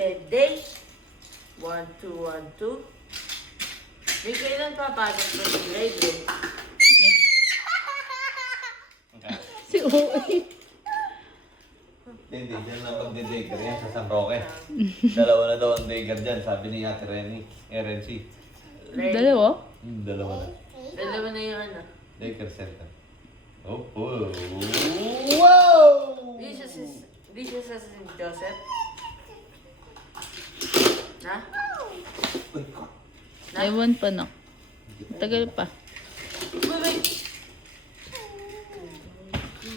Day. 1, 2, 1, 2. May kailan papasok mo yung live eh? Si Uy. Hindi, dyan lang magde-daycare yan sa San Roque. Dalawa na daw ang daycare dyan, sabi ni Ate Renny. RNC. Dalawa? Dalawa na. Dalawa na yung ano. Daycare center. Oh, wow! Di siya sa St. Joseph? Ha? Ewan pa na. Tagal pa. Wait, wait.